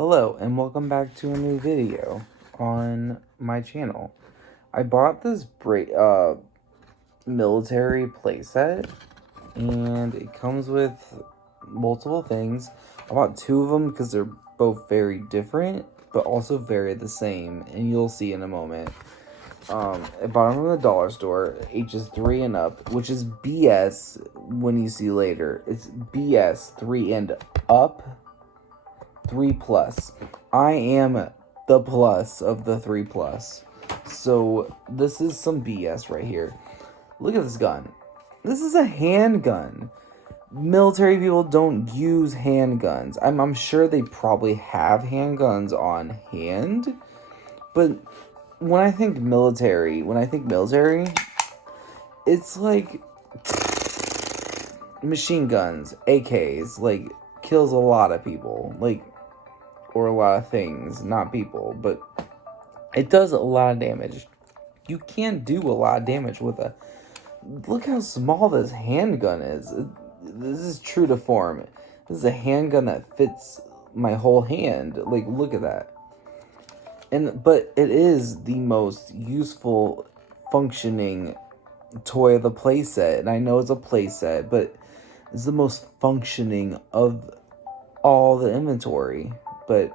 Hello and welcome back to a new video on my channel. I bought this military playset and it comes with multiple things. I bought two of them because they're both very different but also very the same, and you'll see in a moment. I bought them from the dollar store, ages 3 and up, which is BS when you see later. It's BS 3 and up. 3 plus. I am the plus of the 3 plus. So this is some BS right here. Look at this gun. This is a handgun. Military people don't use handguns. I'm sure they probably have handguns on hand, but when I think military, it's like machine guns, AKs, like kills a lot of people, like, or a lot of things, not people, but it does a lot of damage. You can't do a lot of damage with a, look how small this handgun is. This is true to form. This is a handgun that fits my whole hand. Like, look at that. But it is the most useful functioning toy of the playset. And I know it's a playset, but it's the most functioning of all the inventory. But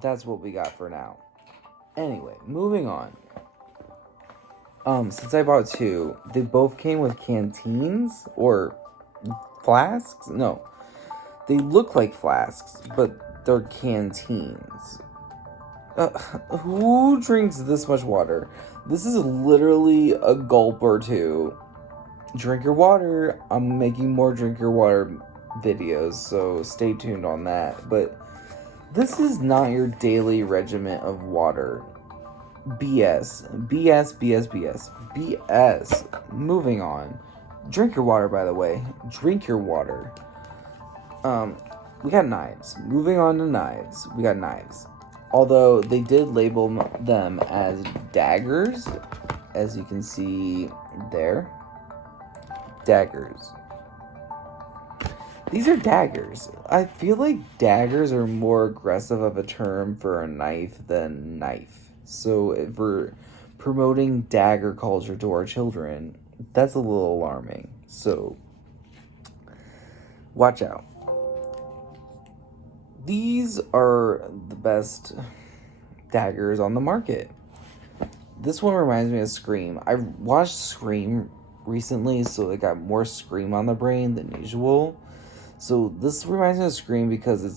that's what we got for now. Anyway, moving on. Since I bought two, they both came with canteens or flasks. No, they look like flasks, but they're canteens. Who drinks this much water? This is literally a gulp or two. Drink your water. I'm making more drink your water videos, so stay tuned on that. But this is not your daily regimen of water. BS. Moving on. Drink your water, by the way. Drink your water. We got knives. Moving on to knives. We got knives. Although they did label them as daggers, as you can see there. Daggers. These are daggers. I feel like daggers are more aggressive of a term for a knife than knife. So if we're promoting dagger culture to our children, that's a little alarming. So watch out. These are the best daggers on the market. This one reminds me of Scream. I watched Scream recently, so it got more Scream on the brain than usual. So this reminds me of Scream because it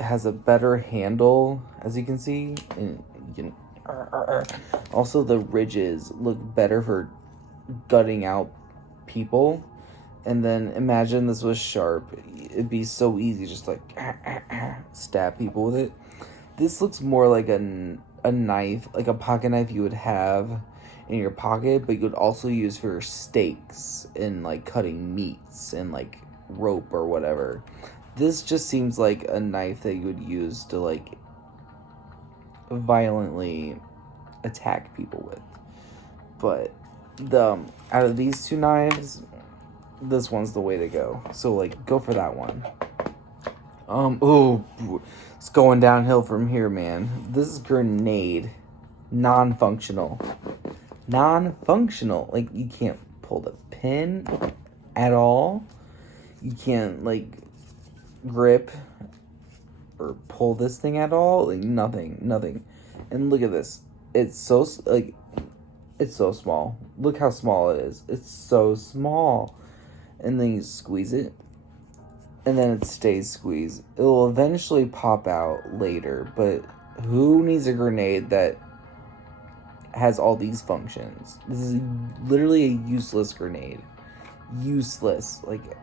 has a better handle, as you can see, and you can also the ridges look better for gutting out people. And then imagine this was sharp. It'd be so easy just like stab people with it. This looks more like a knife, like a pocket knife you would have in your pocket, but you could also use for steaks and like cutting meats and like rope or whatever. This just seems like a knife that you would use to like violently attack people with. But out of these two knives, this one's the way to go. So like go for that one. It's going downhill from here, man. This is grenade. Non-functional. Like you can't pull the pin at all. You can't like grip or pull this thing at all. Like nothing. And look at this. It's so small. Look how small it is. It's so small. And then you squeeze it, and then it stays squeezed. It'll eventually pop out later, but who needs a grenade that has all these functions? This is literally a useless grenade. Useless, like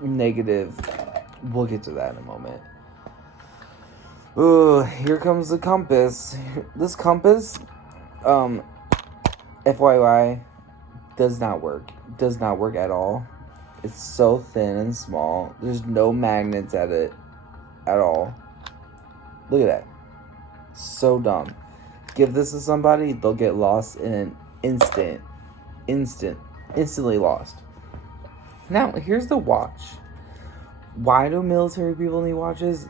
negative. We'll get to that in a moment. Here comes the compass. This compass, FYI, does not work. Does not work at all. It's so thin and small. There's no magnets at it at all. Look at that. So dumb. Give this to somebody, they'll get lost in an instant. Instantly lost. Now, here's the watch. Why do military people need watches?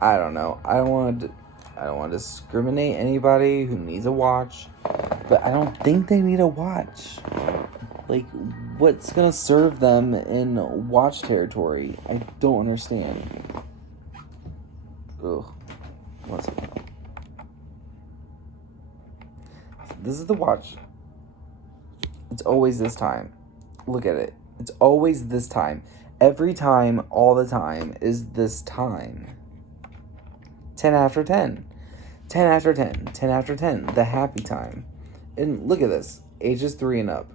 I don't know. I don't want to discriminate anybody who needs a watch, but I don't think they need a watch. Like, what's gonna serve them in watch territory? I don't understand. Ugh. One second. This is the watch. It's always this time. Look at it. It's always this time. Every time, all the time, is this time. 10 after 10. 10 after 10. 10 after 10. The happy time. And look at this. Ages 3 and up.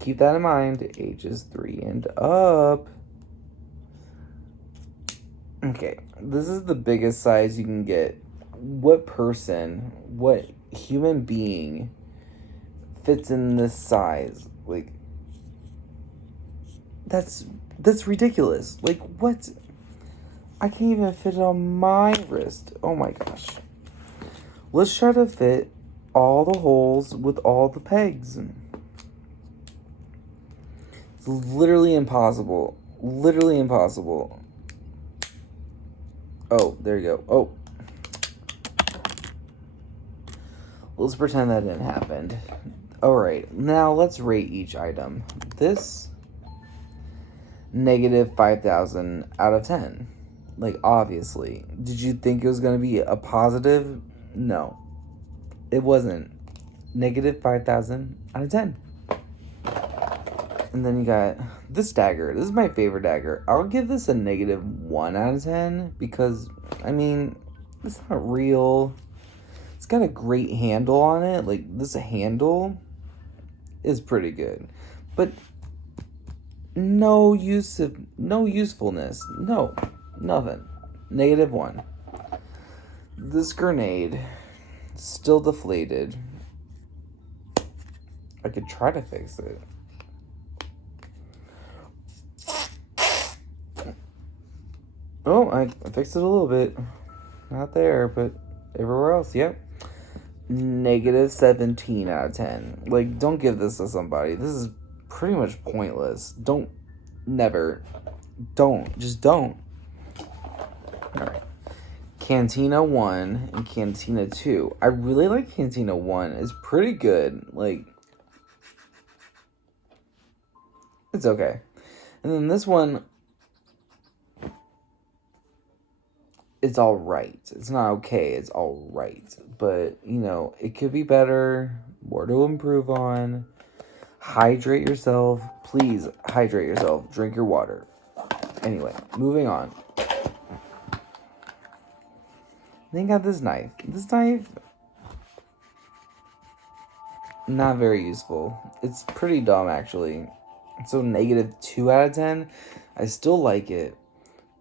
Keep that in mind. Ages 3 and up. Okay. This is the biggest size you can get. What person, what human being fits in this size? Like, that's ridiculous. Like, what? I can't even fit it on my wrist. Oh my gosh. Let's try to fit all the holes with all the pegs. It's literally impossible. Literally impossible. Oh, there you go. Oh. Let's pretend that didn't happen. Alright, now let's rate each item. This, negative 5,000 out of 10. Like, obviously. Did you think it was going to be a positive? No. It wasn't. Negative 5,000 out of 10. And then you got this dagger. This is my favorite dagger. I'll give this a negative 1 out of 10 because, I mean, it's not real. It's got a great handle on it. Like, this handle is pretty good. But no usefulness. No, nothing. Negative 1. This grenade, still deflated. I could try to fix it. Oh, I fixed it a little bit. Not there, but everywhere else, yep. Negative 17 out of 10. Like, don't give this to somebody. This is pretty much pointless. Don't. Just don't. Alright. Cantina 1 and Cantina 2. I really like Cantina 1. It's pretty good. Like, it's okay. And then this one, it's alright. It's not okay. It's alright. But, you know, it could be better. More to improve on. Hydrate yourself. Please hydrate yourself. Drink your water. Anyway, moving on. Then got this knife. This knife, not very useful. It's pretty dumb, actually. So negative 2 out of 10. I still like it,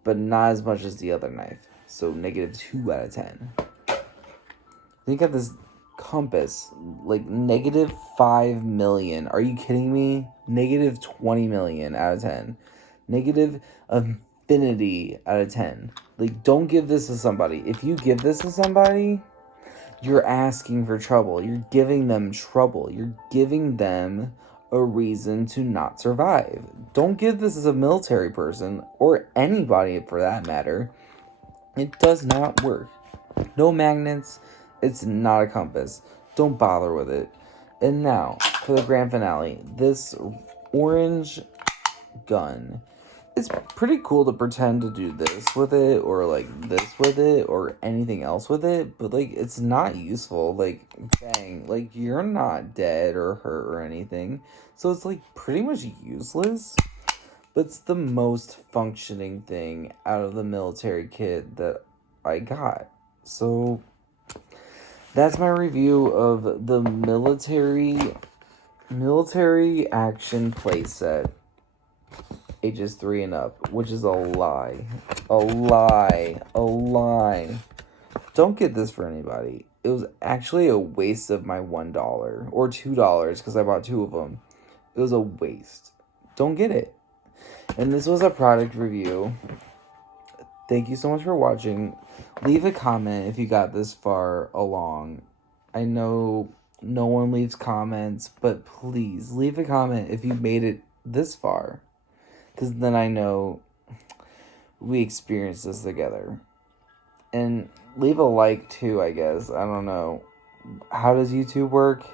but not as much as the other knife. So negative 2 out of 10. Then you got this compass, like negative 5 million. Are you kidding me? Negative 20 million out of 10. Negative infinity out of 10. Like, don't give this to somebody. If you give this to somebody, you're asking for trouble. You're giving them trouble. You're giving them a reason to not survive. Don't give this as a military person, or anybody for that matter. It does not work. No magnets. It's not a compass. Don't bother with it. And now, for the grand finale, this orange gun. It's pretty cool to pretend to do this with it, or like this with it, or anything else with it, but like, it's not useful. Like, dang, like, you're not dead or hurt or anything, so it's like pretty much useless. But it's the most functioning thing out of the military kit that I got. So that's my review of the military action playset, ages 3 and up, which is a lie. A lie. A lie. Don't get this for anybody. It was actually a waste of my $1 or $2 because I bought 2 of them. It was a waste. Don't get it. And this was a product review. Thank you so much for watching. Leave a comment if you got this far along. I know no one leaves comments, but please leave a comment if you made it this far. Because then I know we experienced this together. And leave a like too, I guess. I don't know. How does YouTube work?